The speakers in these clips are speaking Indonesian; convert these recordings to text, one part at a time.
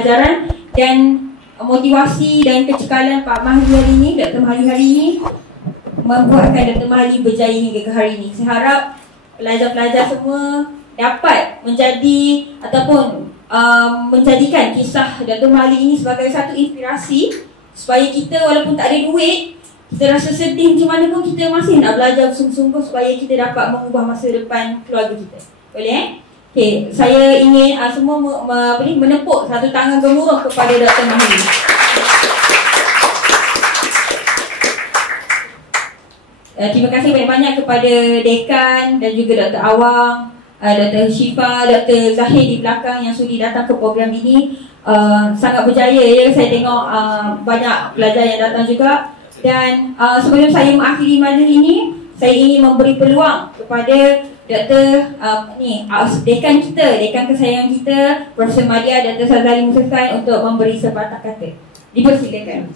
pelajaran dan motivasi dan kecekalan Pak Mahdi hari ini, Dr. Mahdi hari ini membuatkan Dr. Mahdi berjaya hingga ke hari ini. Saya harap pelajar-pelajar semua dapat menjadi ataupun menjadikan kisah Dr. Mahdi ini sebagai satu inspirasi supaya kita walaupun tak ada duit, kita rasa sedih macam mana pun, kita masih nak belajar sungguh-sungguh supaya kita dapat mengubah masa depan keluarga kita. Boleh Okey, saya ingin semua menepuk satu tangan gemuruh kepada Dr. Mahdi. Terima kasih banyak-banyak kepada Dekan dan juga Dr. Awang, Dr. Syifa, Dr. Zahid di belakang yang sudi datang ke program ini. Sangat berjaya ya, saya tengok banyak pelajar yang datang juga. Dan sebelum saya mengakhiri majlis ini, saya ingin memberi peluang kepada Dr. Dekan kita, Dekan kesayangan kita, Profesor Madya, Dr. Sazali Musafai untuk memberi sepatah kata. Dipersilakan.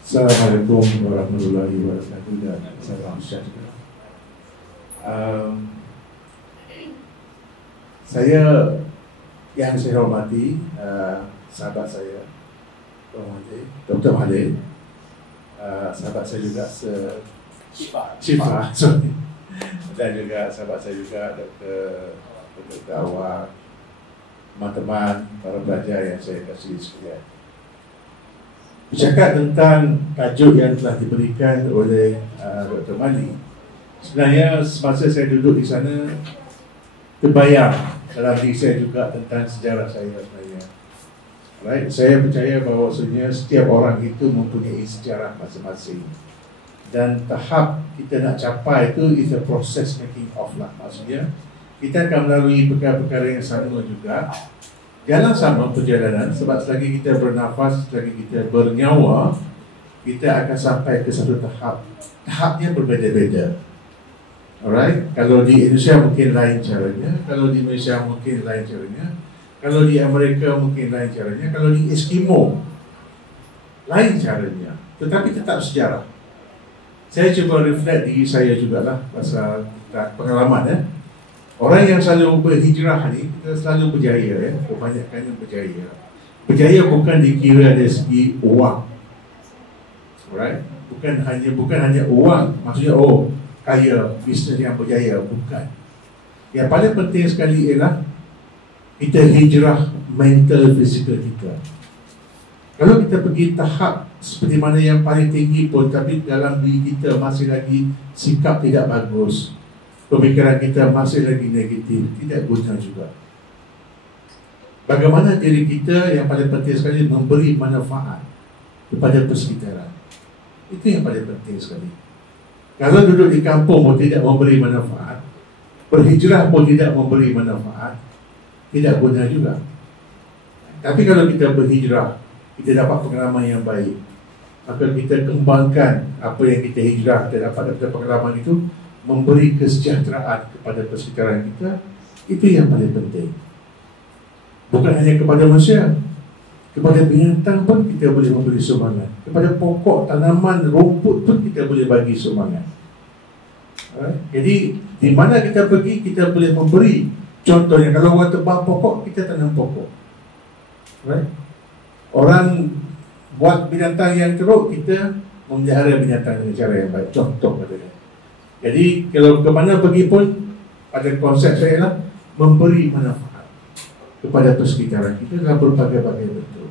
Assalamualaikum warahmatullahi wabarakatuh dan salam sejahtera. Yang saya hormati sahabat saya Dr. Mahdi, sahabat saya juga Syifa, dan juga sahabat saya juga Dr. Awang, teman-teman, para pelajar yang saya kasih sekalian. Bercakap tentang tajuk yang telah diberikan oleh Dr. Mahdi, sebenarnya semasa saya duduk di sana terbayang dalam diri saya juga tentang sejarah saya sebenarnya. Right? Saya percaya bahawa setiap orang itu mempunyai sejarah masing-masing, dan tahap kita nak capai itu is a process making of lah. Maksudnya kita akan melalui perkara-perkara yang sama juga, jalan sama perjalanan, sebab selagi kita bernafas, selagi kita bernyawa, kita akan sampai ke satu tahap. Tahapnya berbeza-beza. Alright, kalau di Indonesia mungkin lain caranya, kalau di Malaysia mungkin lain caranya, kalau di Amerika mungkin lain caranya, kalau di Eskimo lain caranya, tetapi tetap sejarah. Saya cuba reflect diri saya jugalah pasal pengalaman orang yang selalu berhijrah ni, kita selalu berjaya kebanyakannya berjaya. Berjaya bukan dikira dari segi uang. Alright, bukan hanya uang, maksudnya kaya, bisnes yang berjaya, bukan. Yang paling penting sekali ialah kita hijrah mental, fizikal kita. Kalau kita pergi tahap seperti mana yang paling tinggi pun, tapi dalam diri kita masih lagi sikap tidak bagus, pemikiran kita masih lagi negatif, tidak guna juga. Bagaimana diri kita yang paling penting sekali memberi manfaat kepada persekitaran. Itu yang paling penting sekali. Kalau duduk di kampung pun tidak memberi manfaat, berhijrah pun tidak memberi manfaat, tidak guna juga. Tapi kalau kita berhijrah, kita dapat pengalaman yang baik, maka kita kembangkan apa yang kita hijrah, kita dapat daripada pengalaman itu, memberi kesejahteraan kepada persekitaran kita. Itu yang paling penting. Bukan hanya kepada manusia, kepada binatang pun kita boleh memberi sumbangan. Kepada pokok, tanaman, rumput pun kita boleh bagi sumbangan. Jadi di mana kita pergi, kita boleh memberi. Contohnya, kalau orang tebang pokok, kita tanam pokok. Orang buat binatang yang teruk, kita memelihara binatang dengan cara yang baik. Contoh katanya. Jadi kalau ke mana pergi pun, pada konsep saya lah, memberi manfaat kepada persekitaran kita dalam berbagai-bagai bentuk.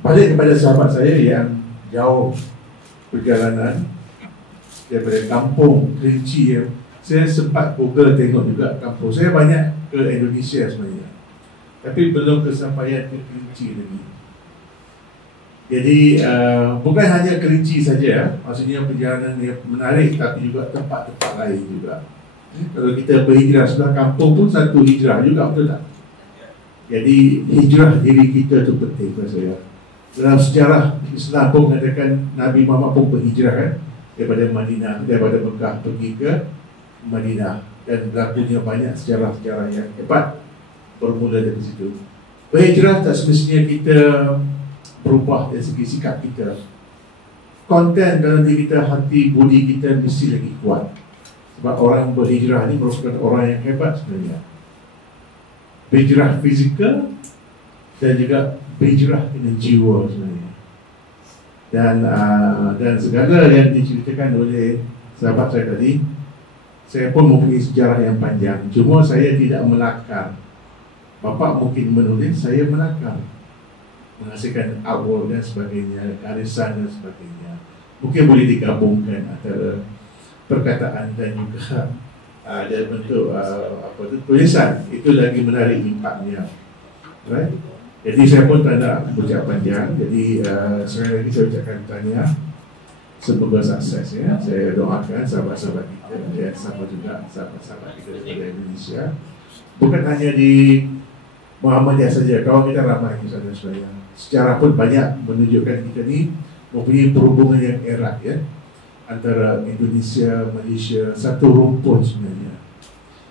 Balik kepada sahabat saya yang jauh perjalanan daripada kampung Kerinci, saya sempat Google tengok juga kampung. Saya banyak ke Indonesia sebenarnya, tapi belum kesampaian ke Kerinci lagi. Jadi bukan hanya Kerinci saja, maksudnya perjalanan yang menarik, tapi juga tempat-tempat lain juga. Kalau kita berhijrah sebelah kampung pun satu hijrah juga, betul tak? Jadi hijrah diri kita tu penting buat saya. Dalam sejarah Islam pun mengatakan Nabi Muhammad pun berhijrah daripada Madinah, daripada Mekah pergi ke Madinah, dan berlakunya banyak sejarah-sejarah yang hebat bermula dari situ. Berhijrah tak semestinya kita berubah dari segi sikap kita. Konten dalam diri kita, hati, budi kita mesti lagi kuat. Sebab orang berhijrah ni merupakan orang yang hebat sebenarnya. Berhijrah fizikal dan juga berhijrah dengan jiwa sebenarnya. Dan segala yang diceritakan oleh sahabat saya tadi, saya pun mempunyai sejarah yang panjang. Cuma saya tidak melakar. Bapa mungkin menulis, saya melakar, menghasilkan artwork dan sebagainya, arisan dan sebagainya. Mungkin boleh digabungkan antara perkataan dan juga dalam bentuk tulisan. Itu lagi menarik impaknya, right? Jadi saya pun tak nak berucap panjang. Jadi sekali lagi saya ucapkan tahniah, semoga sukses ya. Saya doakan sahabat-sahabat kita dan sama juga sahabat-sahabat kita daripada Indonesia, bukan hanya di Muhammadiyah saja, kawan kita ramai di sana sebenarnya. Sejarah pun banyak menunjukkan kita ni mempunyai perhubungan yang erat ya, antara Indonesia, Malaysia, satu rumpun sebenarnya.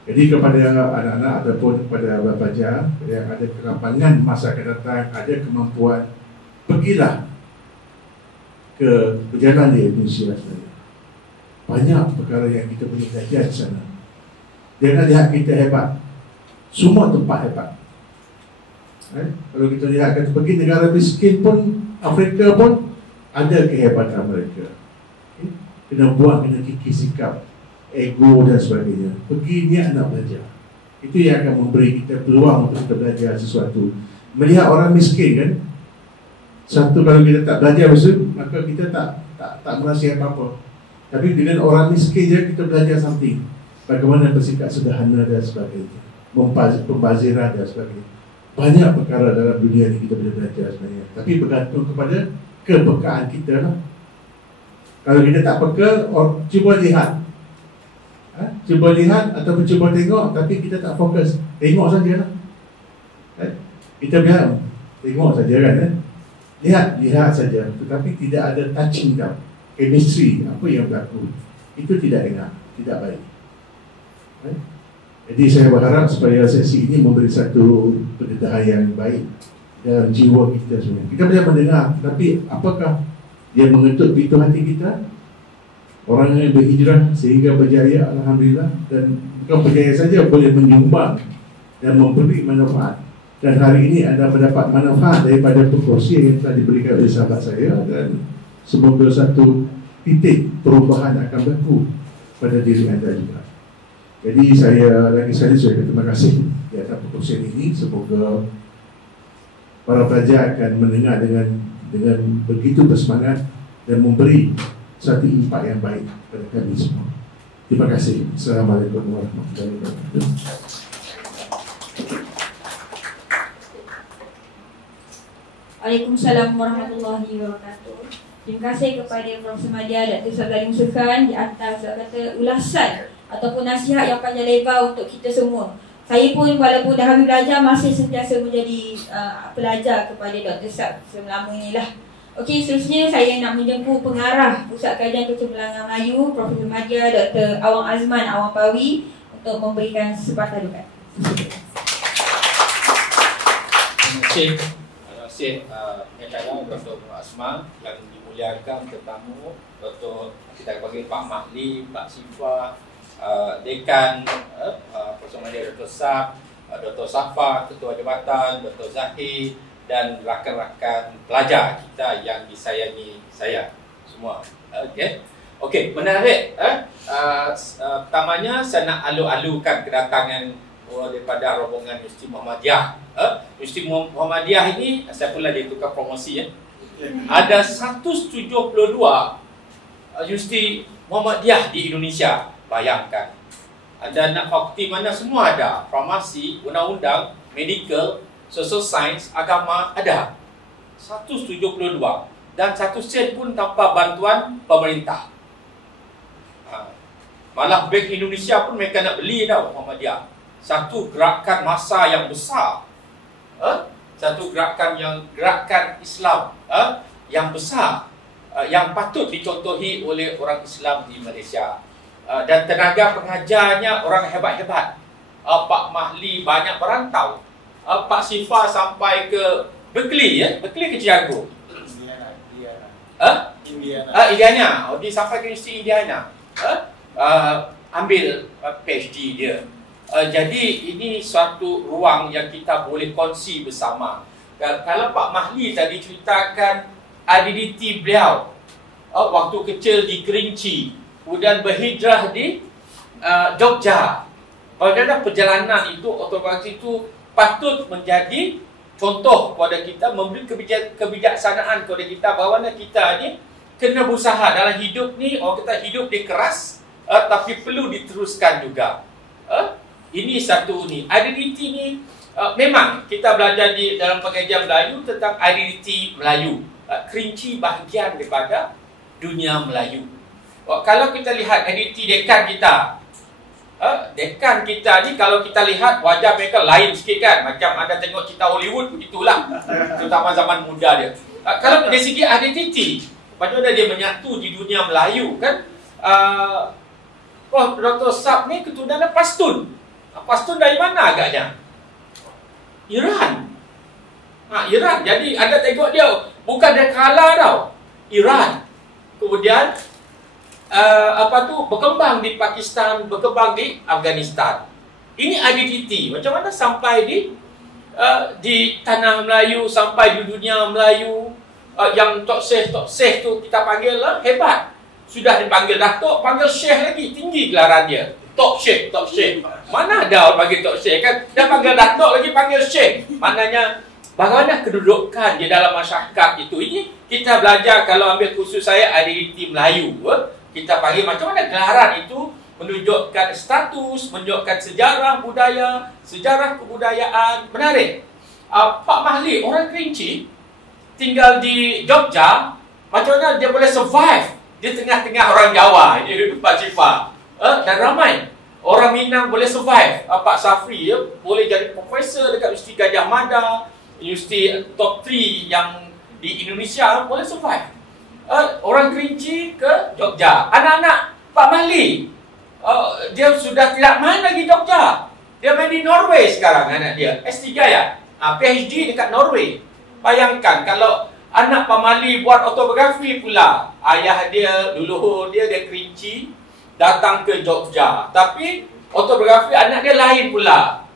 Jadi kepada anak-anak ataupun kepada Abang Fajar yang ada kerapangan masa akan datang, ada kemampuan, pergilah ke berjalan di Indonesia sebenarnya. Banyak perkara yang kita boleh belajar di sana. Jangan lihat kita hebat, semua tempat hebat. Kalau kita lihat, kita pergi negara miskin pun, Afrika pun ada kehebatan mereka. Kena buat, kena kikis sikap, ego dan sebagainya. Pergi niat nak belajar. Itu yang akan memberi kita peluang untuk kita belajar sesuatu. Melihat orang miskin kan, satu, kalau kita tak belajar maka kita tak merasa apa-apa. Tapi dengan orang miskin je kita belajar something. Bagaimana bersikap sederhana dan sebagainya, pembaziran dan sebagainya. Banyak perkara dalam dunia ni kita boleh belajar sebenarnya. Tapi bergantung kepada kepekaan kita lah. Kalau kita tak peka, cuba lihat, cuba lihat ataupun cuba tengok, tapi kita tak fokus, tengok saja lah. Kita biar tengok saja kan, lihat saja, tetapi tidak ada touching down, chemistry, apa yang berlaku, itu tidak enak, tidak baik. Jadi saya berharap supaya sesi ini memberi satu pendedahan yang baik dalam jiwa kita sebenarnya. Kita boleh mendengar, tapi apakah dia mengetuk pintu hati kita? Orang yang berhijrah sehingga berjaya, alhamdulillah, dan bukan berjaya saja, boleh menyumbang dan memberi manfaat. Dan hari ini anda mendapat manfaat daripada perkongsian yang telah diberikan oleh sahabat saya, dan semoga satu titik perubahan akan berlaku pada diri anda juga. Jadi saya lagi sekali saya terima kasih di atas perkongsian ini. Semoga para pelajar akan mendengar dengan begitu bersemangat dan memberi satu impak yang baik kepada kami semua. Terima kasih. Assalamualaikum warahmatullahi wabarakatuh. Waalaikumsalam warahmatullahi wabarakatuh. Terima kasih kepada Prof. Madia Dr. Sabzali Musukan di atas kata ulasan ataupun nasihat yang panjang lebar untuk kita semua. Saya pun walaupun dah habis belajar, masih sentiasa menjadi pelajar kepada Dr. Sab selama inilah. Okey, seterusnya saya nak menjemput pengarah Pusat Kajian Kecemerlangan Melayu, Prof. Madia Dr. Awang Azman Awang Pawi untuk memberikan sepatah dukat. Terima kasih pengacara Dr. Asma yang dimuliakan tetamu, Dr. kita panggil Pak Mahli, Pak Sifa, Dekan Prof. Madia Dr. Sab, Dr. Safa, Ketua Jabatan, Dr. Zahir, dan rakan-rakan pelajar kita yang disayangi saya semua. Okey, menarik. Pertamanya saya nak alu-alukan kedatangan daripada rombongan Universiti Muhammadiyah. Universiti Muhammadiyah ini, saya pula dia tukar promosi ya. Ada 172 Universiti Muhammadiyah di Indonesia. Bayangkan, anda nak fakulti mana semua ada. Farmasi, undang-undang, medical, social science, agama ada. 172. Dan 1 sen pun tanpa bantuan pemerintah. Malah Bank Indonesia pun mereka nak beli dah Muhammadiyah. Satu gerakan massa yang besar. Satu gerakan Islam yang besar, yang patut dicontohi oleh orang Islam di Malaysia. Dan tenaga pengajarnya orang hebat-hebat. Pak Mahli banyak berantau. Pak Sifa sampai ke Berkeley ya, Berkeley ke Chicago. Indiana. Dia sampai ke Universiti Indiana. ambil PhD dia. Jadi ini suatu ruang yang kita boleh kongsi bersama. Kalau Pak Mahli tadi ceritakan identiti beliau waktu kecil di Kerinci, kemudian berhijrah di Jogja. Bagaimana perjalanan itu, otomatis itu patut menjadi contoh kepada kita, memberi kebijaksanaan kepada kita bahawa kita ni kena berusaha dalam hidup ni. Orang kata hidup dia keras, tapi perlu diteruskan juga. Ini satu ni. Identiti ni memang kita belajar di dalam pengajian Melayu tentang identiti Melayu. Kerinci bahagian daripada dunia Melayu. Kalau kita lihat identiti dekan kita, dekan kita ni kalau kita lihat wajah mereka lain sikit kan, macam anda tengok cerita Hollywood begitulah, terutama zaman muda dia. Kalau dari segi identiti, macam mana dia menyatu di dunia Melayu kan? Dr. Sab ni keturunan Pashtun. Pashtun dari mana agaknya? Iran. Iran. Jadi anda tengok dia bukan dari Kala tau, Iran. Kemudian berkembang di Pakistan, berkembang di Afghanistan. Ini identiti. Macam mana sampai di tanah Melayu, sampai di dunia Melayu. Yang Tok Syekh tu kita panggil lah, hebat. Sudah dipanggil Datuk, panggil Syekh lagi, tinggi gelaran dia. Tok Syekh. Mana ada orang panggil Tok Syekh kan? Dia panggil Datuk lagi, panggil Syekh. Maknanya bagaimana kedudukan dia dalam masyarakat itu. Ini kita belajar kalau ambil khusus saya identiti Melayu. Kita panggil macam mana gelaran itu menunjukkan status, menunjukkan sejarah budaya, sejarah kebudayaan. Menarik. Pak Mahli, orang Kerinci, tinggal di Jogja, macam mana dia boleh survive di tengah-tengah orang Jawa, ini Pak Syifa. Dan ramai orang Minang boleh survive. Pak Safri boleh jadi profesor dekat Universiti Gajah Mada, universiti top 3 yang di Indonesia, boleh survive. Orang Kerinci ke Jogja. Anak-anak Pak Mahli, dia sudah tidak main lagi Jogja. Dia main di Norway sekarang anak dia. S3 ya? PhD dekat Norway. Bayangkan kalau anak Pak Mahli buat autobiografi pula. Ayah dia, dulu dia Kerinci, datang ke Jogja. Tapi autobiografi anak dia lain pula.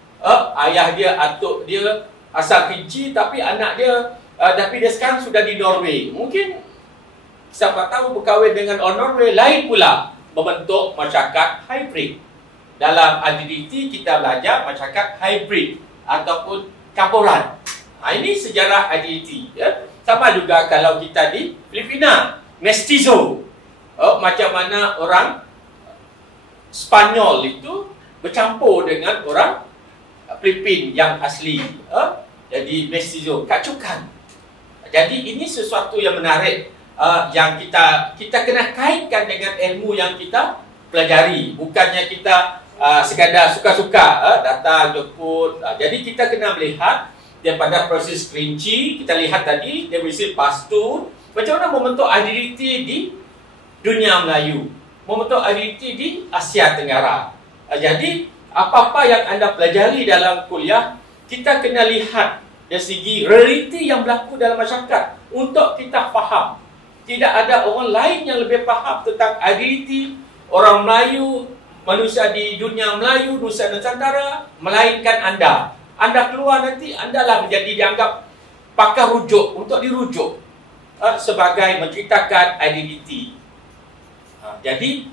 Ayah dia, atuk dia asal Kerinci, tapi anak dia, tapi dia sekarang sudah di Norway. Mungkin siapa tahu berkahwin dengan orang Norway, lain pula, membentuk masyarakat hybrid. Dalam identiti kita belajar masyarakat hybrid ataupun campuran. Ini sejarah identiti. Sama juga kalau kita di Filipina, mestizo. Macam mana orang Spanyol itu bercampur dengan orang Filipin yang asli. Jadi mestizo, kacukan. Jadi ini sesuatu yang menarik. Yang kita kena kaitkan dengan ilmu yang kita pelajari. Bukannya kita sekadar suka-suka datang, jemput. Jadi kita kena melihat daripada proses Kerinci. Kita lihat tadi dia berisi Pashtun. Macam mana membentuk identiti di dunia Melayu, membentuk identiti di Asia Tenggara. Jadi apa-apa yang anda pelajari dalam kuliah, kita kena lihat dari segi realiti yang berlaku dalam masyarakat untuk kita faham. Tidak ada orang lain yang lebih faham tentang identiti orang Melayu, manusia di dunia Melayu, Nusa Nusantara, melainkan anda. Anda keluar nanti, anda lah menjadi dianggap pakar rujuk, untuk dirujuk sebagai menceritakan identiti. Jadi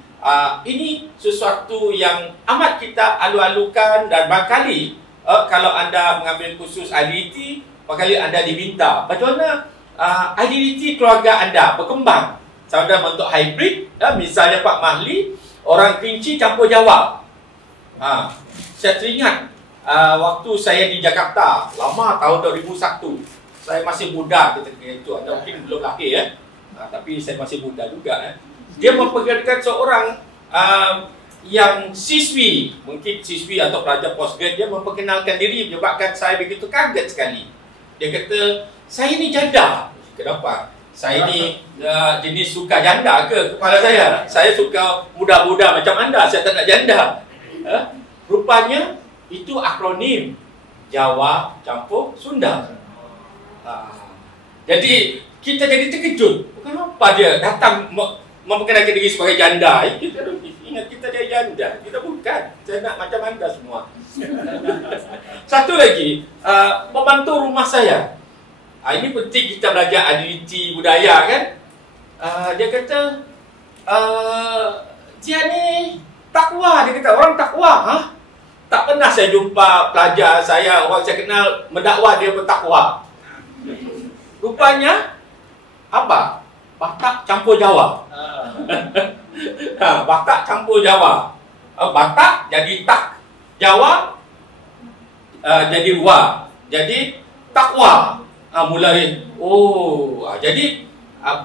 ini sesuatu yang amat kita alu-alukan, dan barangkali kalau anda mengambil khusus identiti, barangkali anda diminta bagaimana identiti keluarga anda berkembang. Sama ada bentuk hybrid, misalnya Pak Mahli, orang Kerinci campur Jawa. Saya teringat waktu saya di Jakarta, lama tahun 2001. Saya masih muda ketika itu, anda mungkin belum lahir tapi saya masih muda juga. Dia mempekerjakan seorang yang siswi, mungkin siswi atau pelajar postgrad, dia memperkenalkan diri, menyebabkan saya begitu kaget sekali. Dia kata, saya ni janda. Kenapa? Saya ni jenis suka janda ke kepala saya? Saya suka muda-muda macam anda, saya tak nak janda. Rupanya itu akronim Jawa campur Sunda. Jadi kita jadi terkejut. Kenapa dia datang memperkenalkan diri sebagai janda? Kita ingat kita kita jadi janda. Kita bukan. Saya nak macam anda semua. Satu lagi, pembantu rumah saya. Ini penting kita belajar identiti budaya kan. Dia kata, dia ni takwa. Dia kata, orang takwa. Tak pernah saya jumpa pelajar saya, orang saya kenal mendakwa dia bertakwa. Rupanya, apa? Batak campur Jawa. Batak campur Jawa. Batak jadi tak, Jawa jadi wa. Jadi takwa. Mulai jadi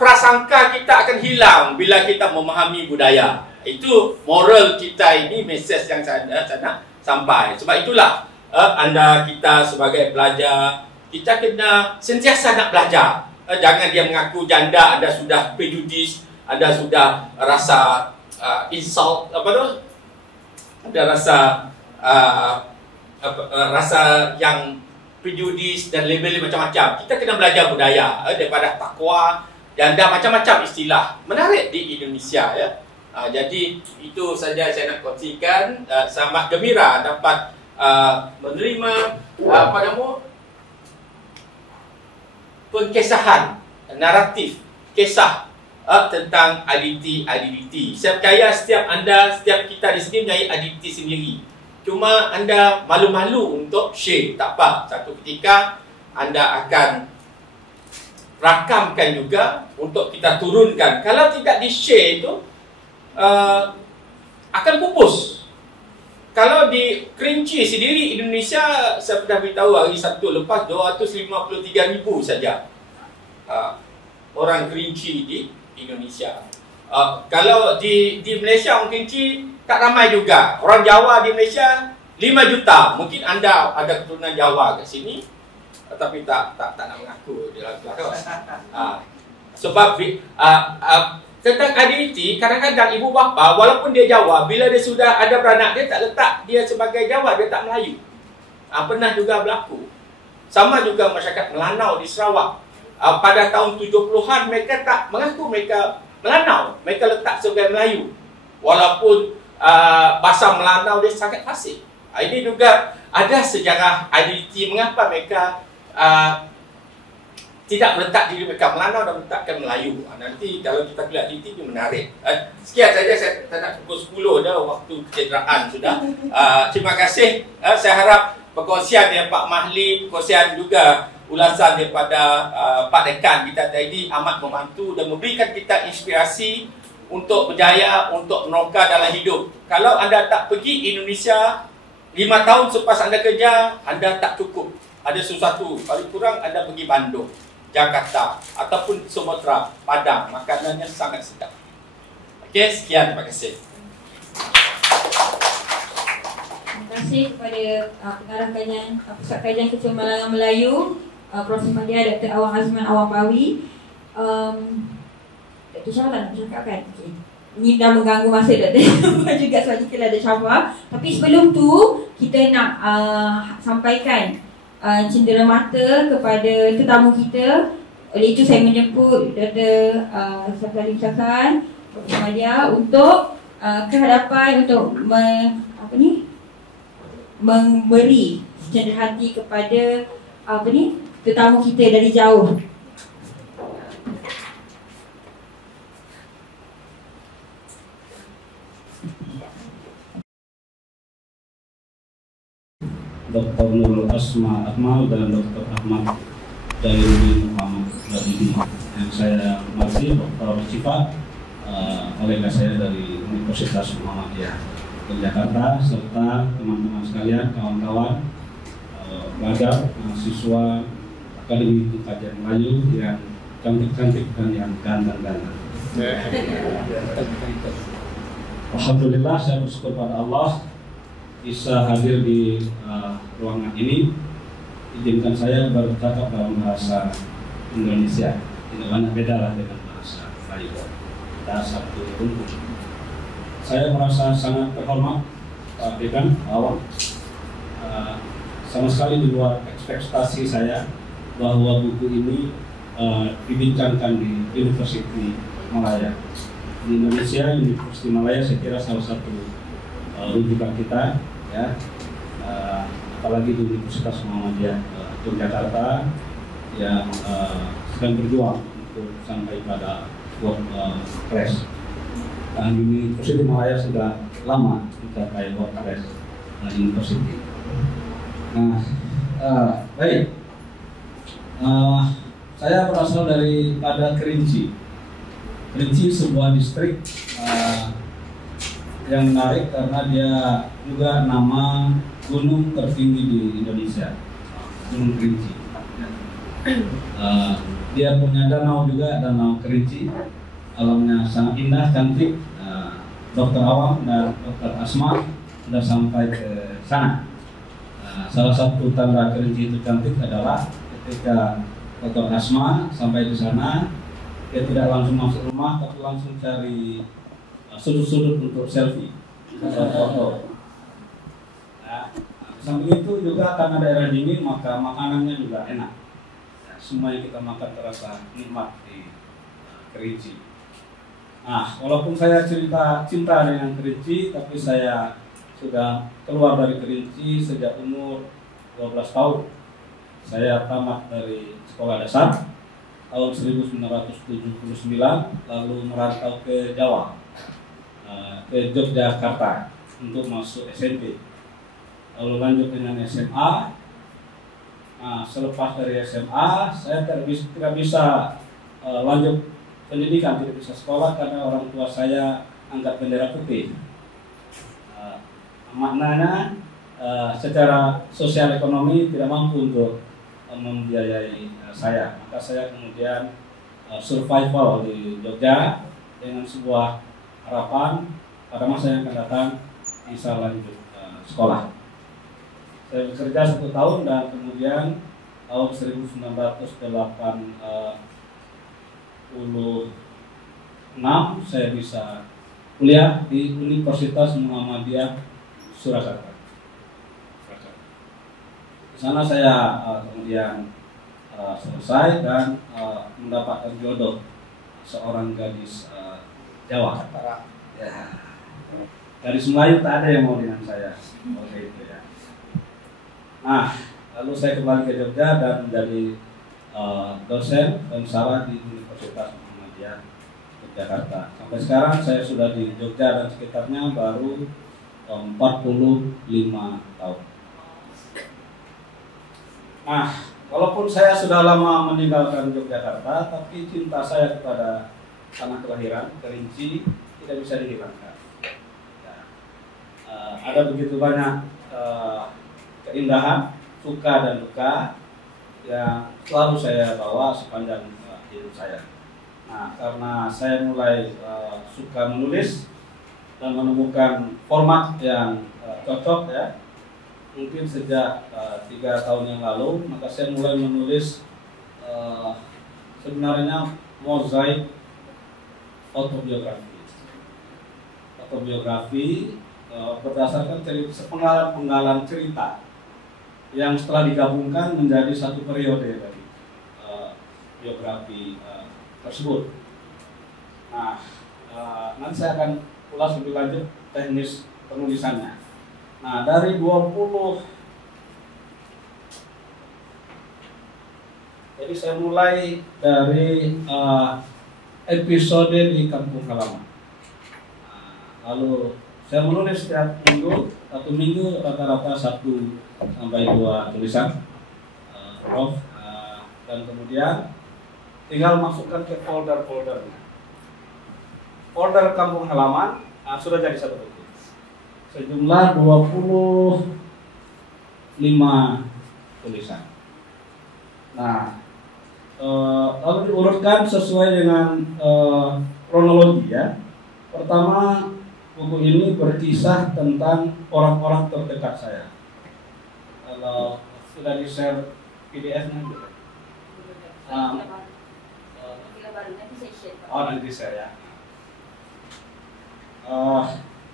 prasangka kita akan hilang bila kita memahami budaya. Itu moral kita ini, mesej yang saya nak sampai. Sebab itulah kita sebagai pelajar, kita kena sentiasa nak belajar. Jangan dia mengaku janda, anda sudah prejudis, anda sudah rasa insult, ada rasa yang prejudis dan label macam-macam. Kita kena belajar budaya daripada takwa, janda, macam-macam istilah menarik di Indonesia ya. Jadi itu saja saya nak kongsikan. Sangat gembira dapat menerima pengkesahan naratif kisah tentang identiti. Saya percaya setiap kita di sini mempunyai identiti sendiri. Cuma anda malu-malu untuk share. Tak apa, satu ketika anda akan rakamkan juga untuk kita turunkan. Kalau tidak di-share itu akan pupus. Kalau di Kerinci sendiri, Indonesia, saya pernah beritahu hari Sabtu lepas 253,000 saja orang Kerinci di Indonesia. Kalau di Malaysia, orang Kerinci tak ramai juga. Orang Jawa di Malaysia 5 juta. Mungkin anda ada keturunan Jawa kat sini, tapi tak nak mengaku di dalam kelakar. Sebab tentang identiti, kadang-kadang ibu bapa walaupun dia Jawa, bila dia sudah ada beranak, dia tak letak dia sebagai Jawa, dia tak Melayu. Pernah juga berlaku. Sama juga masyarakat Melanau di Sarawak. Pada tahun 70-an mereka tak mengaku mereka Melanau, mereka letak sebagai Melayu. Walaupun bahasa Melanau dia sangat fasih. Ini juga ada sejarah identiti mengapa mereka tidak meletak diri mereka Melanau dan meletakkan Melayu. Nanti kalau kita lihat identiti itu menarik. Sekian saja, saya tak nak pukul 10 dah, waktu kecederaan sudah. Terima kasih. Saya harap perkongsian dengan Pak Mahli, perkongsian juga ulasan daripada Pak Dekan kita tadi amat membantu dan memberikan kita inspirasi untuk berjaya, untuk menokar dalam hidup. Kalau anda tak pergi Indonesia 5 tahun selepas anda kerja, anda tak cukup. Ada sesuatu, paling kurang anda pergi Bandung, Jakarta ataupun Sumatera, Padang, makanannya sangat sedap. Okey, sekian, terima kasih. Terima kasih kepada pengarah kajian Pusat Kajian Kecemarangan Melayu, Prof. Mahdia Dr. Awang Azman Awang Bawi. Dr. Syafah tak nak bercakap kan? Okay. Ini dah mengganggu masa Dr. juga sebab kita ada Syafah. Tapi sebelum tu, kita nak sampaikan cendera mata kepada tetamu kita. Oleh itu saya menjemput Dr. Syafah Limsakan, Prof. Mahdia untuk ke hadapan untuk memberi cenderah hati kepada tetamu kita dari jauh. Dr. Nurul Asma Akmal dan Dr. Ahmad Jairuddin Muhammad Labidi, yang saya hormati Dr. Syifa, kolega saya dari Universitas Muhammadiyah di Jakarta, serta teman-teman sekalian, kawan-kawan, pelajar, mahasiswa Akademi Kajian Melayu yang cantik-cantik dan yang ganteng-ganteng. Alhamdulillah, saya bersyukur pada Allah bisa hadir di ruangan ini. Izinkan saya bercakap dalam bahasa Indonesia. Tidak banyak beda lah dengan bahasa Melayu. Kita satu rumpun. Saya merasa sangat terhormat Pak Dekan Awang. Sama sekali di luar ekspektasi saya bahwa buku ini dibincangkan di University Malaya. di Indonesia, Universitas Malaya saya kira salah satu rujukan kita, ya. Apalagi di Universitas Muhammadiyah Yogyakarta yang sedang berjuang untuk sampai pada world class. Dan Universitas Malaya sudah lama mencapai world class university. Nah, baik. Saya berasal dari pada Kerinci. Kerinci sebuah distrik yang menarik karena dia juga nama gunung tertinggi di Indonesia, Gunung Kerinci. Dia punya danau juga, Danau Kerinci. Alamnya sangat indah, cantik. Dokter Awam dan Dokter Asma sudah sampai ke sana. Salah satu tanda Kerinci itu cantik adalah ketika Dokter Asma sampai di sana, dia tidak langsung masuk rumah, tapi langsung cari sudut-sudut untuk selfie, foto. Nah, samping itu juga karena daerah dingin, maka makanannya juga enak. Ya, semua yang kita makan terasa nikmat di Kerinci. Nah, walaupun saya cinta dengan Kerinci, tapi saya sudah keluar dari Kerinci sejak umur 12 tahun. Saya tamat dari sekolah dasar tahun 1979, lalu merantau ke Jawa, ke Yogyakarta untuk masuk SMP. Lalu lanjut dengan SMA. Nah, selepas dari SMA, saya tidak bisa lanjut pendidikan, tidak bisa sekolah karena orang tua saya angkat bendera putih. Maknanya secara sosial ekonomi tidak mampu untuk membiayai saya. Maka saya kemudian survival di Jogja dengan sebuah harapan pada masa yang akan datang bisa lanjut sekolah. Saya bekerja 1 tahun dan kemudian tahun 1986 saya bisa kuliah di Universitas Muhammadiyah Surakarta. Di sana saya kemudian selesai dan mendapatkan jodoh seorang gadis Jawa. Ya. Gadis Melayu tak ada yang mau dengan saya waktu itu ya. Nah, lalu saya kembali ke Jogja dan menjadi dosen dan sarah di Universitas Muhammadiyah Yogyakarta. Sampai sekarang saya sudah di Jogja dan sekitarnya baru 45 tahun. Nah, walaupun saya sudah lama meninggalkan Yogyakarta, tapi cinta saya kepada tanah kelahiran Kerinci tidak bisa dihilangkan. Ya. Ada begitu banyak keindahan, suka dan duka yang selalu saya bawa sepanjang hidup saya. Nah, karena saya mulai suka menulis dan menemukan format yang cocok ya, mungkin sejak 3 tahun yang lalu, maka saya mulai menulis sebenarnya mozaik autobiografi berdasarkan penggalan cerita yang setelah digabungkan menjadi satu periode dari biografi tersebut. Nah, nanti saya akan ulas lebih lanjut teknis penulisannya. Nah, dari 20, jadi saya mulai dari episode di kampung halaman. Lalu saya menulis setiap minggu, 1 minggu rata-rata 1 sampai 2 tulisan, dan kemudian tinggal masukkan ke folder-foldernya. Folder kampung halaman sudah jadi 1 buku. Sejumlah 25 tulisan. Nah, lalu diurutkan sesuai dengan kronologi ya. Pertama, buku ini berkisah tentang orang-orang terdekat saya. Kalau sudah di-share PDF-nya gitu. Nanti di-share ya.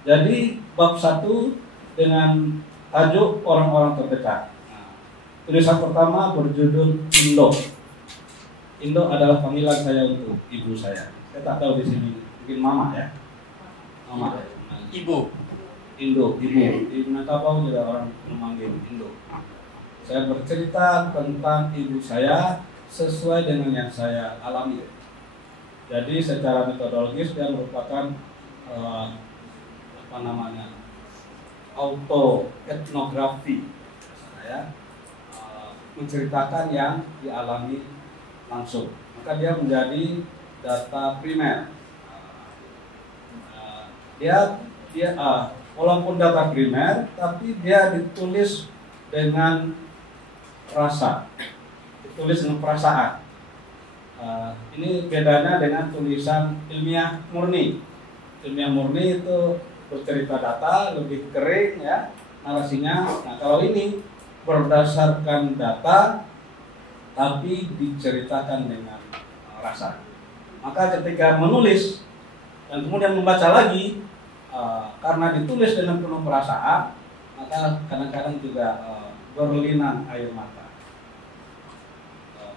Jadi bab 1 dengan tajuk orang-orang terdekat. Tulisan pertama berjudul Indo. Indo adalah panggilan saya untuk ibu saya. Saya tak tahu di sini mungkin mama ya, mama, Ibu. Indo, ibu. Di Minangkabau juga orang memanggil Indo. Saya bercerita tentang ibu saya sesuai dengan yang saya alami. Jadi secara metodologis dia merupakan auto etnografi, saya menceritakan yang dialami langsung. Maka dia menjadi data primer. Dia walaupun data primer, tapi dia ditulis dengan rasa, ditulis dengan perasaan. Ini bedanya dengan tulisan ilmiah murni. Ilmiah murni itu bercerita data, lebih kering ya narasinya. Nah kalau ini berdasarkan data, tapi diceritakan dengan rasa. Maka ketika menulis dan kemudian membaca lagi, karena ditulis dengan penuh perasaan, maka kadang-kadang juga berlinang air mata.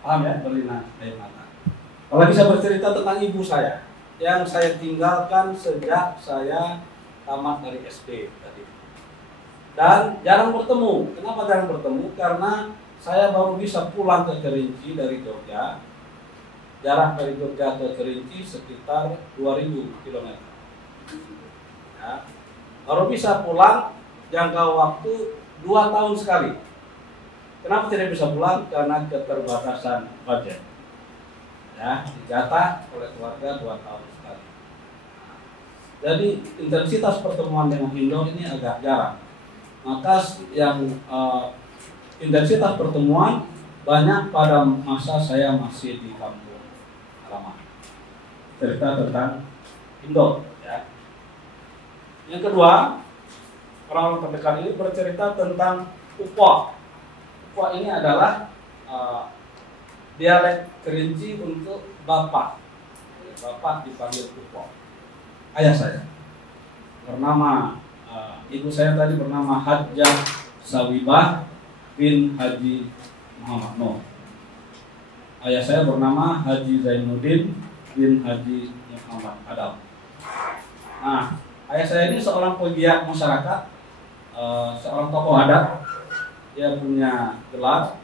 Paham ya, berlinang air mata. Kalau bisa bercerita tentang ibu saya, yang saya tinggalkan sejak saya tamat dari SD tadi. Dan jarang bertemu. Kenapa jarang bertemu? Karena saya baru bisa pulang ke Kerinci dari Jogja. Jarak dari Jogja ke Kerinci sekitar 2000 km. Ya. Baru bisa pulang jangka waktu 2 tahun sekali. Kenapa tidak bisa pulang? Karena keterbatasan budget. Ya, dijatah oleh keluarga 2 tahun sekali. Jadi intensitas pertemuan dengan Indo ini agak jarang. Maka yang intensitas pertemuan banyak pada masa saya masih di kampung halaman. Cerita tentang Indo. Ya. Yang kedua, orang-orang terdekat ini bercerita tentang Upok. Upok ini adalah dialek Kerinci untuk bapak. Bapak dipanggil Upok. Ayah saya bernama, ibu saya tadi bernama Hajjah Sawibah bin Haji Muhammad Nuh. Ayah saya bernama Haji Zainuddin bin Haji Muhammad Adam. Nah, ayah saya ini seorang pegiat masyarakat, seorang tokoh adat. Dia punya gelar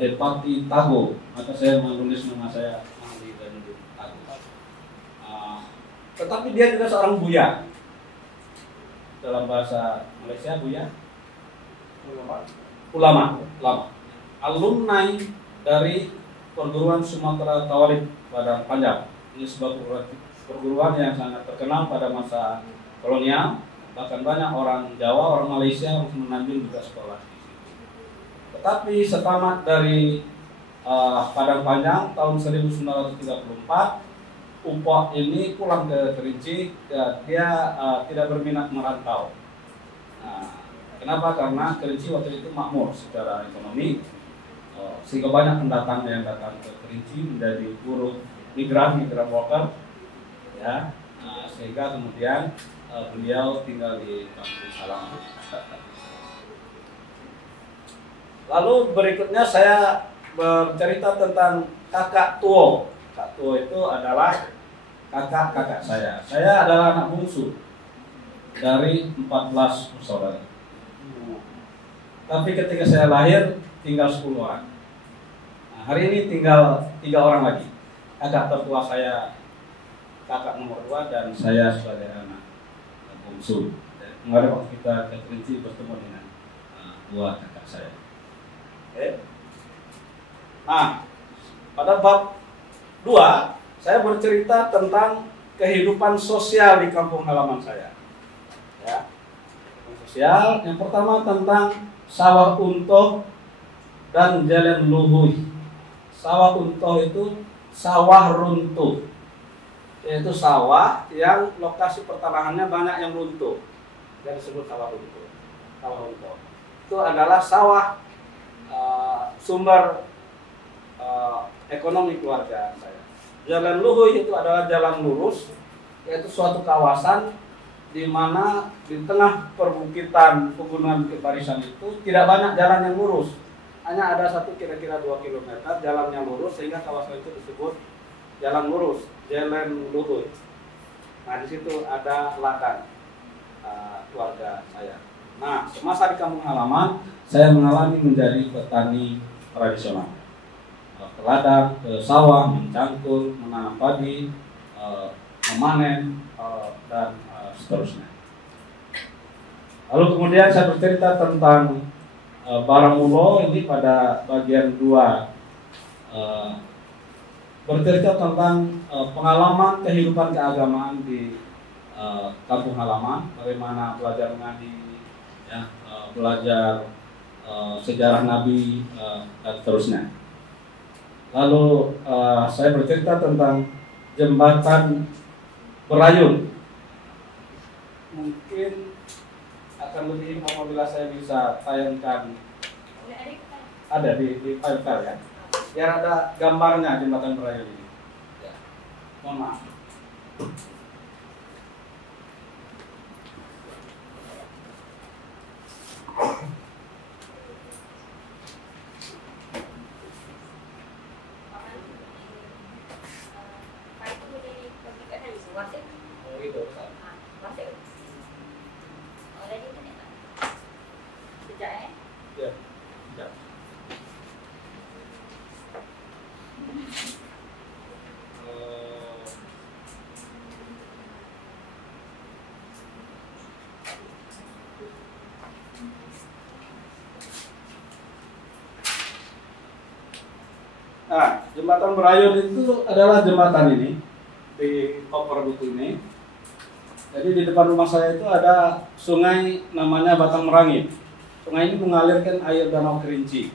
Depati Tago. Maka saya menulis nama saya Haji Zainuddin Tago. Tetapi dia juga seorang buya. Dalam bahasa Malaysia buya ulama. Alumni dari perguruan Sumatera Tawarib Padang Panjang. Ini sebuah perguruan yang sangat terkenal pada masa kolonial. Bahkan banyak orang Jawa, orang Malaysia, orang Semenanjung juga sekolah di situ. Tetapi setamat dari Padang Panjang tahun 1934, Upok ini pulang ke Kerinci. Dia tidak berminat merantau. Nah, kenapa? Karena Kerinci waktu itu makmur secara ekonomi, sehingga banyak pendatang yang datang ke Kerinci menjadi buruh migran worker, ya. Sehingga kemudian beliau tinggal di kampung halaman. Lalu berikutnya saya bercerita tentang kakak Tuo. Kakak Tuo itu adalah kakak saya. Saya adalah anak bungsu dari 14 bersaudara. Tapi ketika saya lahir tinggal 10 orang. Nah, hari ini tinggal 3 orang lagi. Kakak tertua saya, kakak nomor 2, dan saya sebagai anak bungsu. Kemarin waktu kita ke Kerinci bertemu dengan 2 kakak saya. Oke. Nah, pada bab 2 saya bercerita tentang kehidupan sosial di kampung halaman saya. Ya. Sosial yang pertama tentang sawah untoh dan jalan luhuh. Sawah untoh itu sawah runtuh, yaitu sawah yang lokasi pertanahannya banyak yang runtuh, yang disebut sawah runtuh. Sawah untoh itu adalah sawah sumber ekonomi keluarga saya. Jalan luhuh itu adalah jalan lurus, yaitu suatu kawasan di mana di tengah perbukitan pegunungan Barisan itu tidak banyak jalan yang lurus. Hanya ada satu kira-kira 2 km jalan yang lurus, sehingga kawasan itu disebut jalan lurus, jalan luhuh. Nah, di situ ada ladang keluarga saya. Nah, semasa di kampung halaman, saya mengalami menjadi petani tradisional. Ke ladang, ke sawah, mencangkul, menanam padi, memanen, dan seterusnya. Lalu kemudian saya bercerita tentang Baramulo ini pada bagian 2, bercerita tentang pengalaman kehidupan keagamaan di kampung halaman, bagaimana belajar mengaji, ya, belajar sejarah Nabi, dan seterusnya. Lalu saya bercerita tentang jembatan Berayun. Mungkin akan lebih apabila saya bisa tayangkan, ada di file ya, biar ada gambarnya jembatan Berayun ini. Ya. Mohon maaf. Nah, jembatan Berayun itu adalah jembatan ini di koper buku ini. Jadi di depan rumah saya itu ada sungai namanya Batang Merangin. Sungai ini mengalirkan air Danau Kerinci.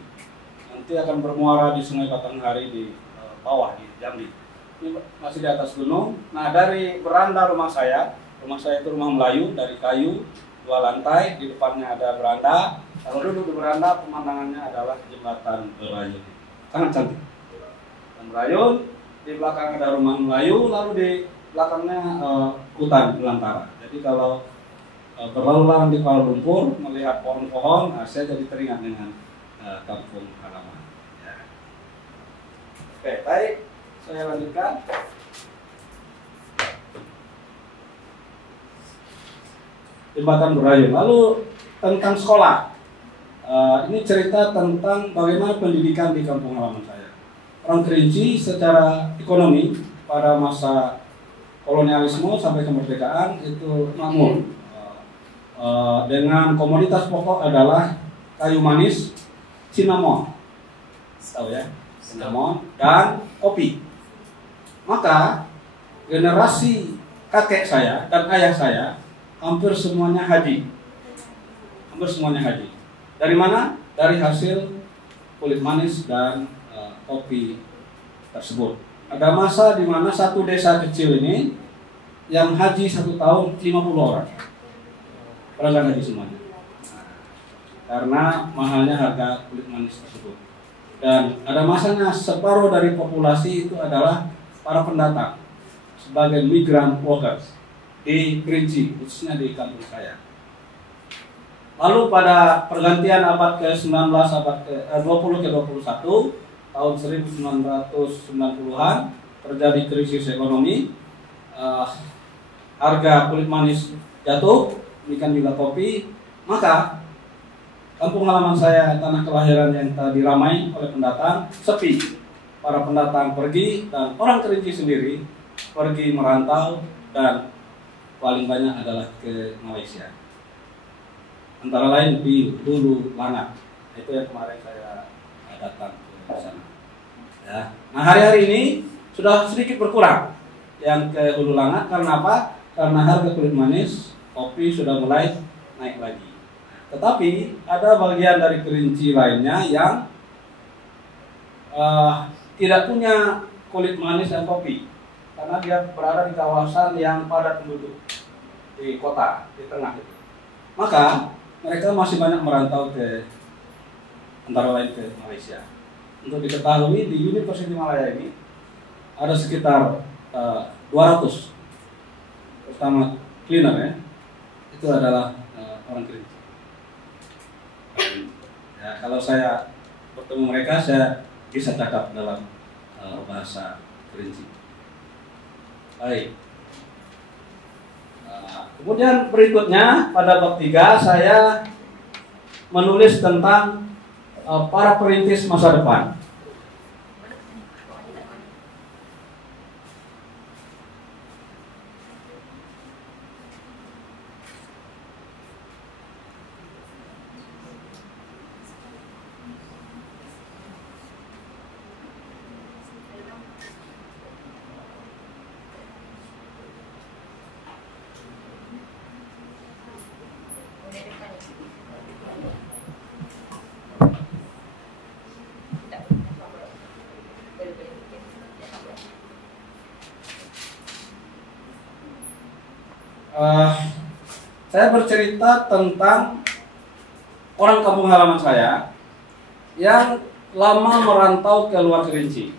Nanti akan bermuara di Sungai Batanghari di bawah di Jambi. Ini masih di atas gunung. Nah, dari beranda rumah saya itu rumah Melayu dari kayu 2 lantai. Di depannya ada beranda. Kalau duduk di beranda, pemandangannya adalah jembatan Berayun. Sangat cantik. Berayun, di belakang ada rumah Melayu, lalu di belakangnya hutan belantara. Jadi kalau berlalu-lalang di Kuala Lumpur melihat pohon-pohon, saya jadi teringat dengan kampung halaman. Ya. Oke, baik, saya lanjutkan. Jembatan Berayun. Lalu tentang sekolah. Ini cerita tentang bagaimana pendidikan di kampung halaman saya. Orang Kerinci secara ekonomi pada masa kolonialisme sampai kemerdekaan itu makmur. Dengan komoditas pokok adalah kayu manis, cinnamon, tahu ya, cinnamon dan kopi. Maka generasi kakek saya dan ayah saya hampir semuanya haji. Dari mana? Dari hasil kulit manis dan kopi tersebut. Ada masa di mana satu desa kecil ini yang haji 1 tahun 50 orang. Berangkat haji semuanya. Karena mahalnya harga kulit manis tersebut. Dan ada masanya separuh dari populasi itu adalah para pendatang sebagai migrant workers di Kerinci, khususnya di kampung saya. Lalu pada pergantian abad ke-19, abad ke-20 ke 21, tahun 1990-an terjadi krisis ekonomi, harga kulit manis jatuh, demikian juga kopi. Maka kampung halaman saya, tanah kelahiran yang tadi ramai oleh pendatang, sepi. Para pendatang pergi dan orang Kerinci sendiri pergi merantau dan paling banyak adalah ke Malaysia. Antara lain di Hulu Langat. Itu yang kemarin saya datang ke sana. Ya. Nah, hari-hari ini sudah sedikit berkurang yang ke Hulu Langat. Karena apa? Karena harga kulit manis, kopi sudah mulai naik lagi. Tetapi ada bagian dari Kerinci lainnya yang tidak punya kulit manis dan kopi, karena dia berada di kawasan yang padat penduduk di kota, di tengah itu. Maka mereka masih banyak merantau ke antara lain ke Malaysia. Untuk diketahui di University Malaya ini ada sekitar 200, terutama cleaner ya, itu adalah orang Kerinci. Ya, kalau saya bertemu mereka, saya bisa cakap dalam bahasa Kerinci. Baik. Kemudian berikutnya pada bab 3 saya menulis tentang para perintis masa depan. Saya bercerita tentang orang kampung halaman saya yang lama merantau ke luar Kerinci,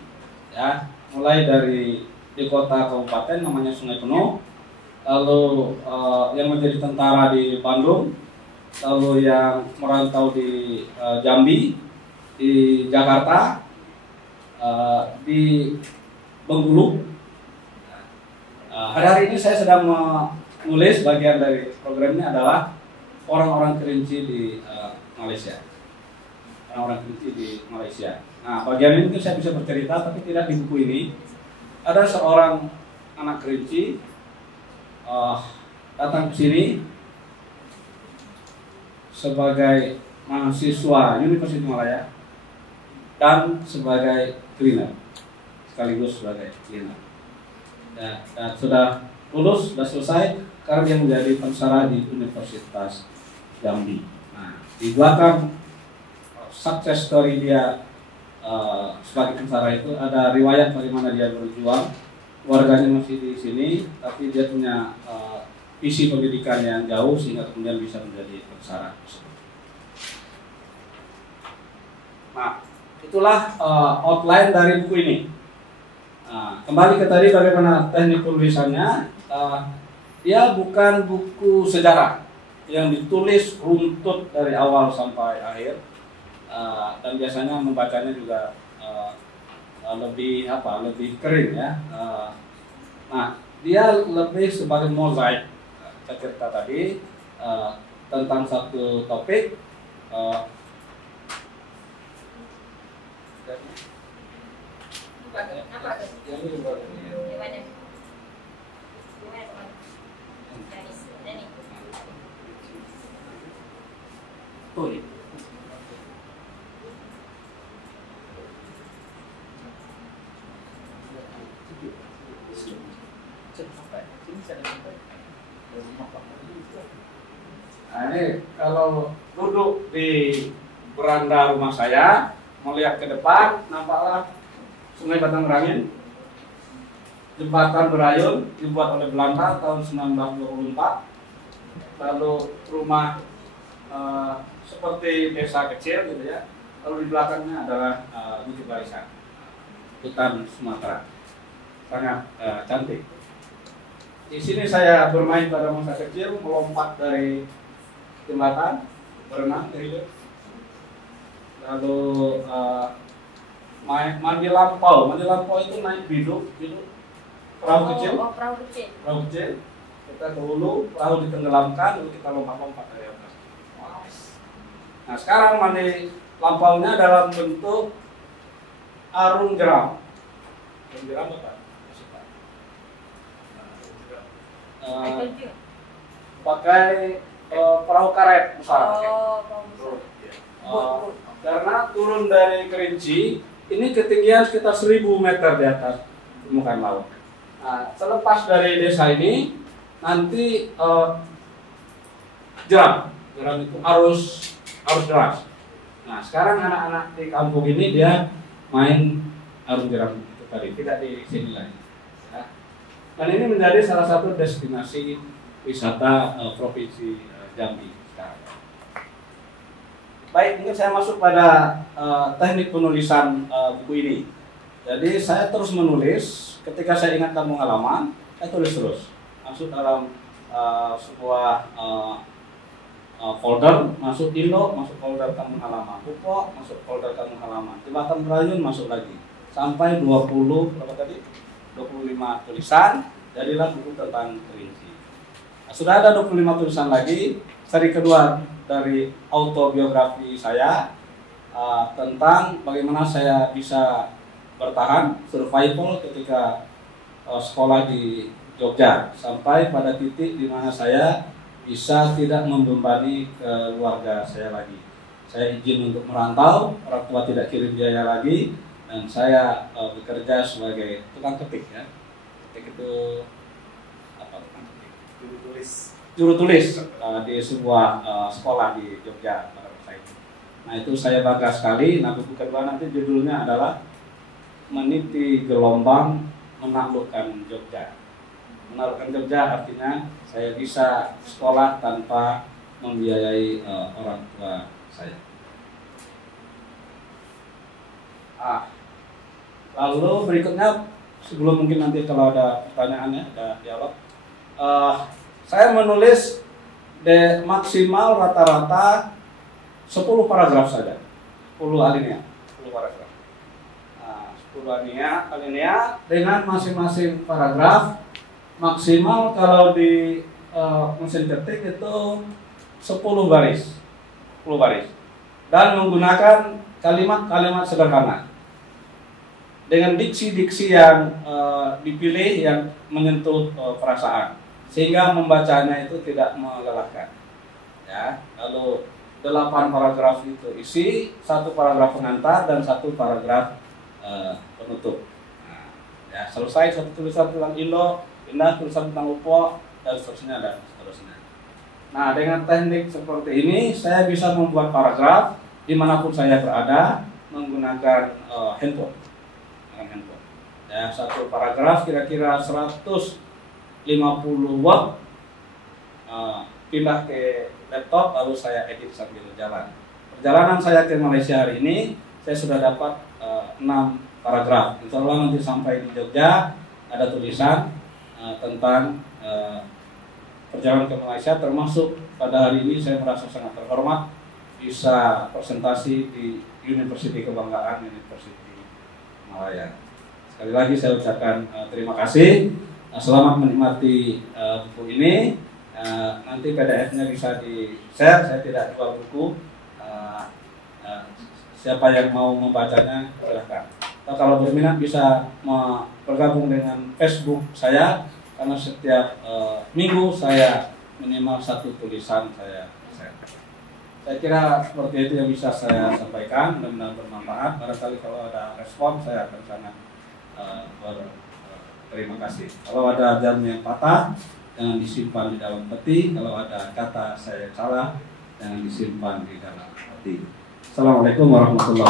ya, mulai dari di kota kabupaten namanya Sungai Penuh, lalu yang menjadi tentara di Bandung, lalu yang merantau di Jambi, di Jakarta, di Bengkulu. Hari ini saya sedang menulis bagian dari program ini adalah orang-orang Kerinci di Malaysia. Orang-orang Kerinci di Malaysia. Nah, bagian ini mungkin saya bisa bercerita, tapi tidak di buku ini. Ada seorang anak Kerinci datang ke sini sebagai mahasiswa Universitas Malaya dan sebagai cleaner, sekaligus sebagai cleaner. Dan sudah lulus, sudah selesai, karena dia menjadi pensara di Universitas Jambi. Nah, di belakang success story dia sebagai pensara itu ada riwayat bagaimana dia berjuang. Keluarganya masih di sini, tapi dia punya visi pendidikan yang jauh sehingga kemudian bisa menjadi pensara. Nah, itulah outline dari buku ini. Nah, kembali ke tadi bagaimana teknik penulisannya. Dia bukan buku sejarah yang ditulis runtut dari awal sampai akhir, dan biasanya membacanya juga lebih kering, ya. Nah, dia lebih sebagai mozaik. Kita cerita tadi tentang satu topik. Nah, ini kalau duduk di beranda rumah saya, melihat ke depan, nampaklah Sungai Batang Merangin, jembatan berayun dibuat oleh Belanda tahun 1924. Lalu rumah seperti desa kecil gitu ya. Lalu di belakangnya adalah Bukit Barisan, hutan Sumatera, sangat cantik. Di sini saya bermain pada masa kecil, melompat dari jembatan, berenang gitu. Lalu mandi lampau itu naik biduk, perahu kecil. Perahu kecil. Kita ke hulu, perahu ditenggelamkan, lalu kita lompat-lompat dari atas. Nah, sekarang mandi lampaunya dalam bentuk arung jeram. Arung jeram apa? Pakai perahu karet besar. Karena turun dari Kerinci, ini ketinggian sekitar 1000 meter di atas permukaan laut. Nah, selepas dari desa ini, nanti jeram itu harus deras. Nah, sekarang anak-anak di kampung ini dia main arung jeram itu tadi, tidak di sini lagi. Ya. Dan ini menjadi salah satu destinasi wisata provinsi Jambi sekarang. Baik, mungkin saya masuk pada teknik penulisan buku ini. Jadi saya terus menulis, ketika saya ingat kampung halaman, saya tulis terus. Masuk dalam sebuah folder, masuk Indo, masuk folder kampung halaman. Pupok, masuk folder kampung halaman. Jembatan Berayun, masuk lagi. Sampai 25 tulisan, jadilah buku tentang Kerinci. Sudah ada 25 tulisan lagi. Seri kedua dari autobiografi saya tentang bagaimana saya bisa bertahan, survival ketika sekolah di Jogja, sampai pada titik di mana saya bisa tidak membebani keluarga saya lagi. Saya izin untuk merantau, orang tua tidak kirim biaya lagi, dan saya bekerja sebagai tukang ketik ya. Ketik itu apa, tukang ketik? Juru tulis di sebuah sekolah di Jogja pada masa itu. Nah itu saya bangga sekali. Nah buku kedua nanti judulnya adalah Meniti Gelombang Menaklukkan Jogja. Menaklukkan Jogja artinya saya bisa sekolah tanpa membiayai orang tua saya. Lalu berikutnya, sebelum mungkin nanti kalau ada pertanyaannya, ada dialog, saya menulis maksimal rata-rata 10 paragraf saja, 10 alinea, 10 paragraf. 10 alinea dengan masing-masing paragraf maksimal kalau di mesin ketik itu 10 baris, 10 baris, dan menggunakan kalimat-kalimat sederhana dengan diksi-diksi yang dipilih yang menyentuh perasaan, sehingga membacanya itu tidak melelahkan. Ya, lalu 8 paragraf itu isi, 1 paragraf pengantar dan 1 paragraf penutup. Nah, ya, selesai 1 tulisan tentang ILO, pindah tulisan tentang UPO, dan seterusnya dan seterusnya. Nah, dengan teknik seperti ini saya bisa membuat paragraf dimanapun saya berada menggunakan handphone. Ya, 1 paragraf kira-kira 150 watt, pindah ke laptop lalu saya edit sambil jalan. Perjalanan saya ke Malaysia hari ini saya sudah dapat 6 paragraf. Insya Allah nanti sampai di Jogja ada tulisan tentang perjalanan ke Malaysia, termasuk pada hari ini saya merasa sangat terhormat bisa presentasi di University Kebanggaan, University Malaya. Sekali lagi saya ucapkan terima kasih. Selamat menikmati buku ini. Nanti PDF-nya bisa di-share. Saya tidak jual buku. Siapa yang mau membacanya silahkan. Kalau berminat bisa bergabung dengan Facebook saya, karena setiap minggu saya minimal 1 tulisan saya share. Saya kira seperti itu yang bisa saya sampaikan, mudah-mudahan bermanfaat. Barangkali kalau ada respon saya akan sangat terima kasih. Kalau ada jam yang patah jangan disimpan di dalam peti. Kalau ada kata saya salah jangan disimpan di dalam hati. Assalamualaikum warahmatullahi wabarakatuh.